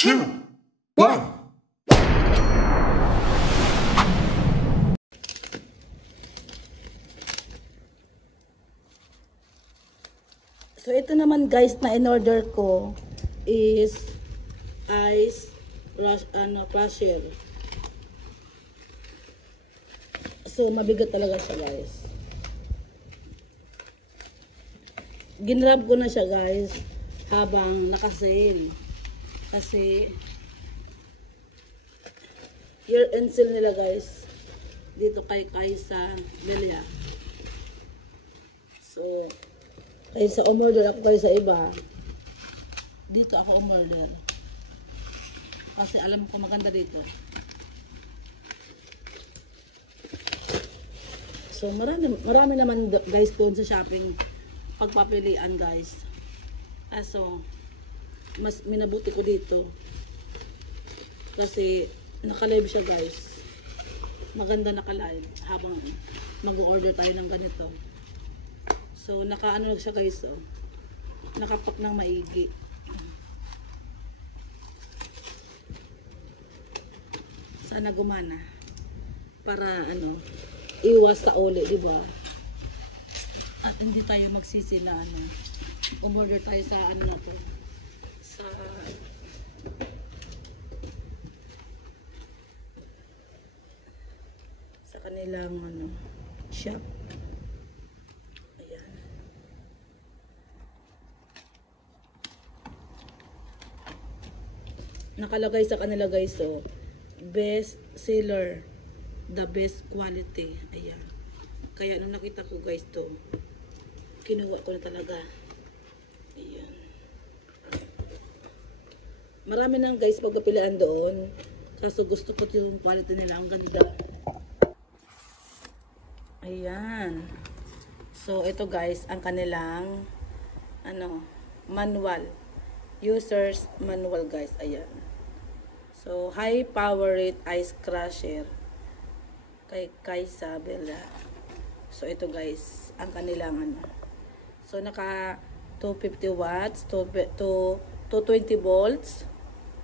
2, 1. So ito naman guys na in-order ko is ice crusher. So mabigat talaga siya guys. Ginrab ko na siya guys habang naka-sale. Kasi year end sale nila guys dito kay Kaysa Belia. So kaysa umorder ako kayo sa iba, dito ako umorder. Kasi alam ko maganda dito. So marami naman guys doon sa shopping pagpapilian guys. So mas minabuti ko dito. Kasi naka-live siya guys. Maganda naka-live habang mag-order tayo ng ganito. So, naka-ano siya guys, oh. Nakapak ng maigi. Sana gumana. Para, iwas sa uli, di ba? At hindi tayo magsisi na, umorder tayo sa, sa kanilang, shop. Nakalagay sa kanila guys, so best seller, the best quality. Ayan. Kaya nung nakita ko guys to, kinuha ko na talaga. Ayan. Marami nang guys pagpapilaan doon. Kaso gusto ko yung quality nila. Ang ganda. Ayan. So ito guys, ang kanilang manual. Users manual guys. Ayan. So, high power rate ice crusher kay Kaysa Belia. So, ito guys, ang kanilang So, naka 250 watts to 220 volts.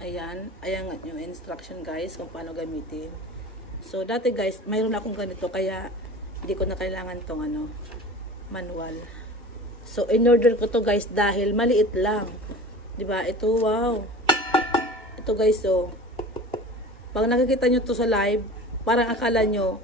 Ayan. Ayan yung instruction guys kung paano gamitin. So, dati guys, mayroon akong ganito kaya hindi ko na kailangan tong manual. So, in-order ko to guys dahil maliit lang. Diba? Ito, wow. Ito guys, so pag nakikita nyo to sa live, parang akala nyo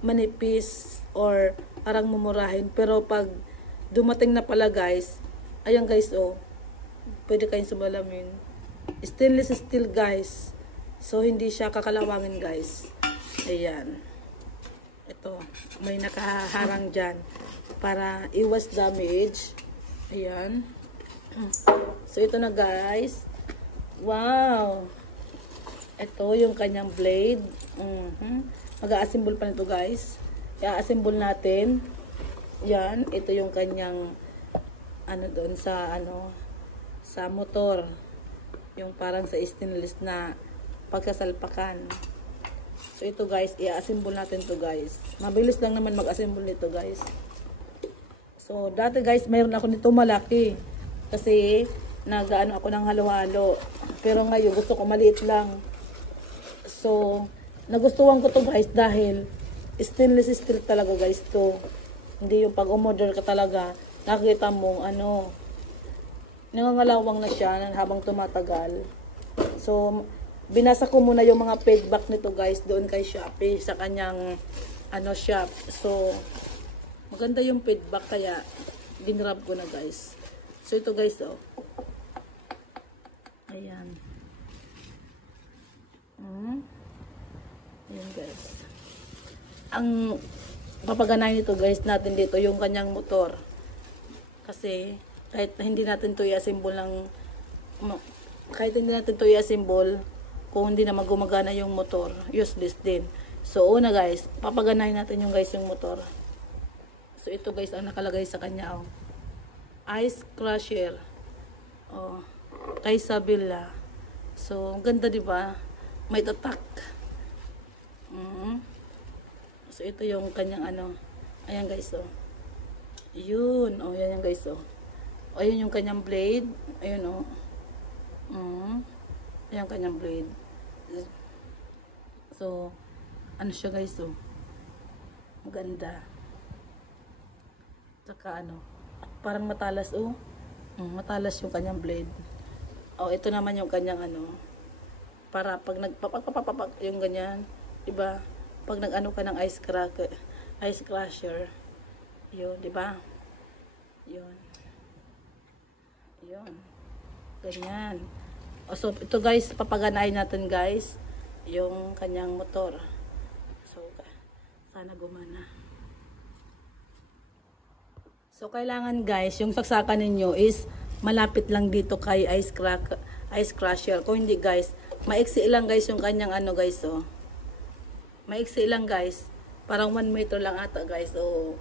manipis or parang mumurahin. Pero pag dumating na pala guys, ayan guys, oh, pwede kayong sumalamin. Stainless steel guys. So hindi siya kakalawangin guys. Ayan. Ito, may nakaharang dyan para iwas damage. Ayan. So ito na guys. Wow. Ito yung kanyang blade. Mag-a-assemble pa nito guys. I-assemble natin. Yan, ito yung kanyang doon sa sa motor. Yung parang sa stainless na pagkasalpakan. So ito guys, i-assemble natin to guys. Mabilis lang naman mag-assemble nito guys. So dati guys, mayroon ako nito malaki. Kasi nag-ano ako ng halo-halo. Pero ngayon gusto ko maliit lang. So, nagustuhan ko to guys dahil stainless steel talaga guys to. Hindi yung pag umorder ka talaga, nakita mong nangangalawang na siya habang tumatagal. So, binasa ko muna yung mga feedback nito guys doon kay Shopee sa kanyang shop. So, maganda yung feedback kaya ginrab ko na guys. So, ito guys, oh. Ayan. Ayan guys. Ang papaganahin nito guys natin dito yung kanyang motor. Kasi kahit hindi natin to i-assemble kung hindi na gumagana yung motor, useless din. So una guys, papaganahin natin yung guys yung motor. So ito guys ang nakalagay sa kanya, oh. Ice crusher. Oh, Kaysa Belia. So ganda, di ba? May tatak. So ito yung kanyang ayan guys, oh. Yun, oh, yan yung guys, oh. Ayun yung kanyang blade. Ayun, oh. Ayan kanyang blade. So, ano siya guys, oh. Maganda. Tsaka ano, parang matalas, oh. Matalas yung kanyang blade. Oh, ito naman yung kanyang ano, para pag nagpapak yung ganyan, diba? Pag nag-ano ka ng ice crusher, yun, diba? Yun. Yun. Ganyan. Oh, so, ito guys, papaganayin natin guys, yung kanyang motor. So, sana gumana. So, kailangan guys, yung saksakan ninyo is malapit lang dito kay ice crusher. Kung hindi guys, maiksi lang guys yung kanyang ano guys, oh. Maiksi lang guys. Parang 1 meter lang ata guys, oh.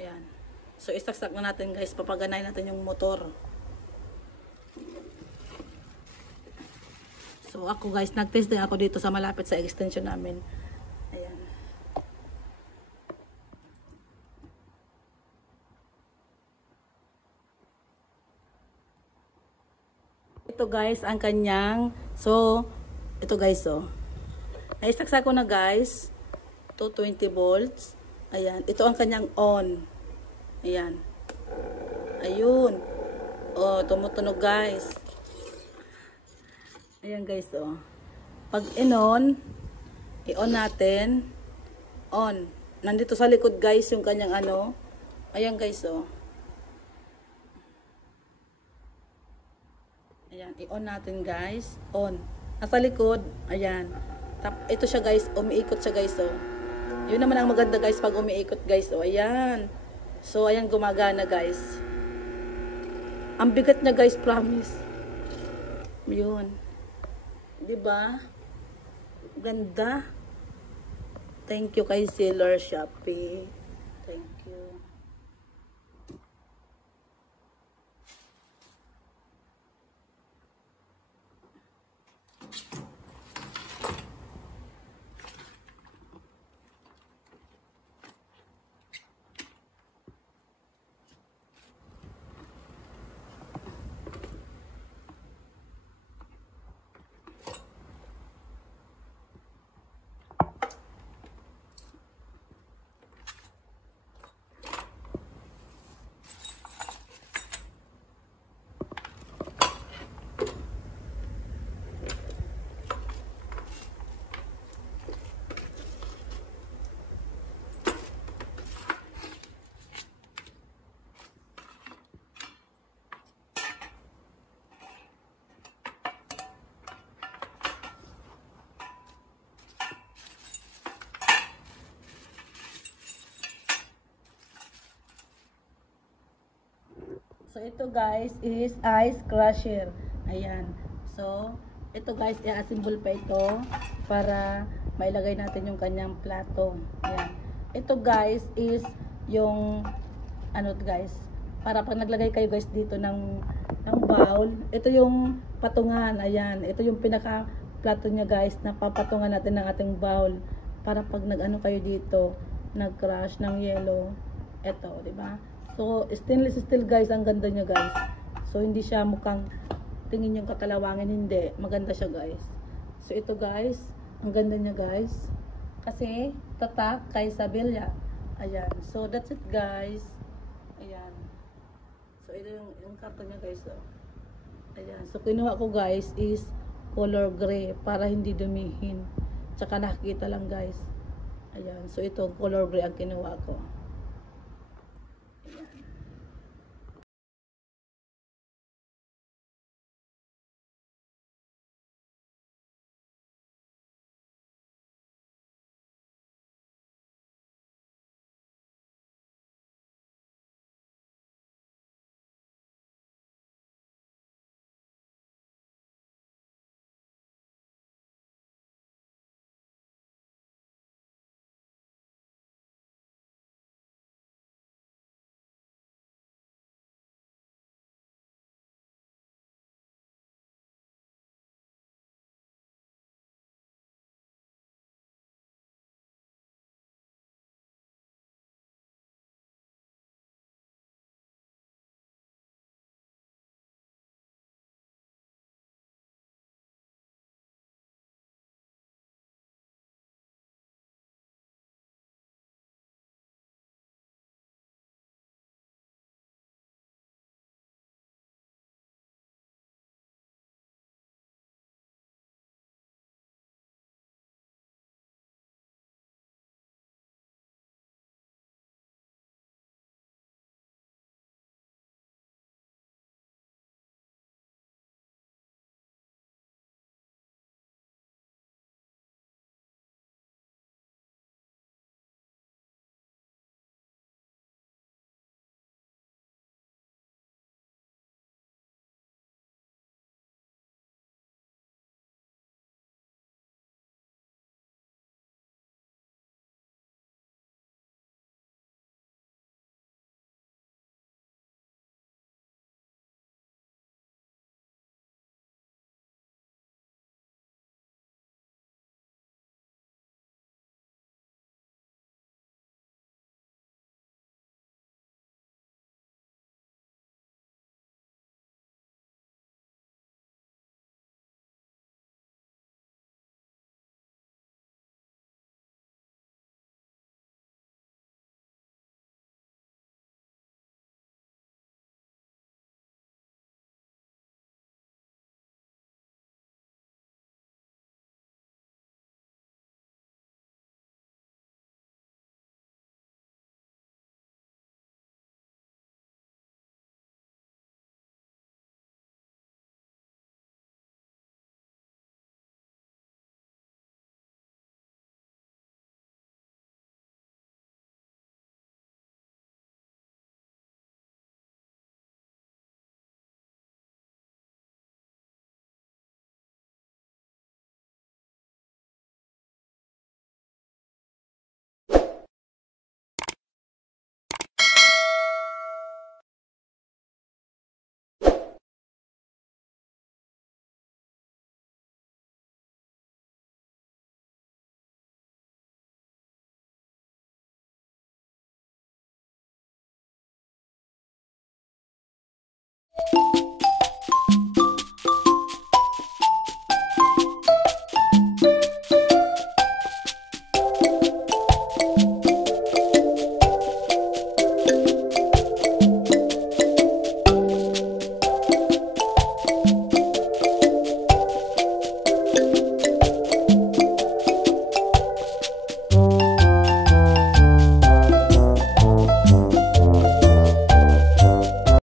Ayan. So, isaksak na natin guys, papaganayin natin yung motor. So, ako guys, nag-testing ako dito sa malapit sa extension namin. Ayan. Ito guys, ang kanyang, so, ito guys, oh. Naisaksak ko na guys, 220 volts. Ayan, ito ang kanyang on. Ayan. Ayun. Oh, tumutunog guys. Ayan guys, oh. Pag in-on, i-on natin. On. Nandito sa likod guys, yung kanyang ano. Ayan guys, oh. Ayan, i-on natin guys. On. Nasa likod, ayan. Ito siya guys, umiikot siya guys, oh. Yun naman ang maganda guys pag umiikot guys, oh. Ayan. So, ayan gumagana guys. Ang bigat niya guys, promise. Yun. Diba? Ganda. Thank you kay Seller Shopee. Thank you. So, ito guys is ice crusher. Ayan. So, ito guys, i-assemble pa ito para mailagay natin yung kanyang plato. Ayan. Ito guys is yung ano guys, para pag naglagay kayo guys dito ng bowl, ito yung patungan. Ayan. Ito yung pinaka plato niya guys, na papatungan natin ng ating bowl para pag nag-ano kayo dito, nag-crush ng yellow. Ito, di ba? So, stainless steel guys, ang ganda niya guys. So, hindi siya mukhang tingin yung kakalawangin, hindi. Maganda siya guys. So, ito guys, ang ganda niya guys. Kasi, tatak kay Sabella. Ayan. So, that's it guys. Ayan. So, ito yung karton niya guys. Oh. Ayan. So, kinuha ko guys is color gray para hindi dumihin. Tsaka nakikita lang guys. Ayan. So, ito color gray ang kinuha ko.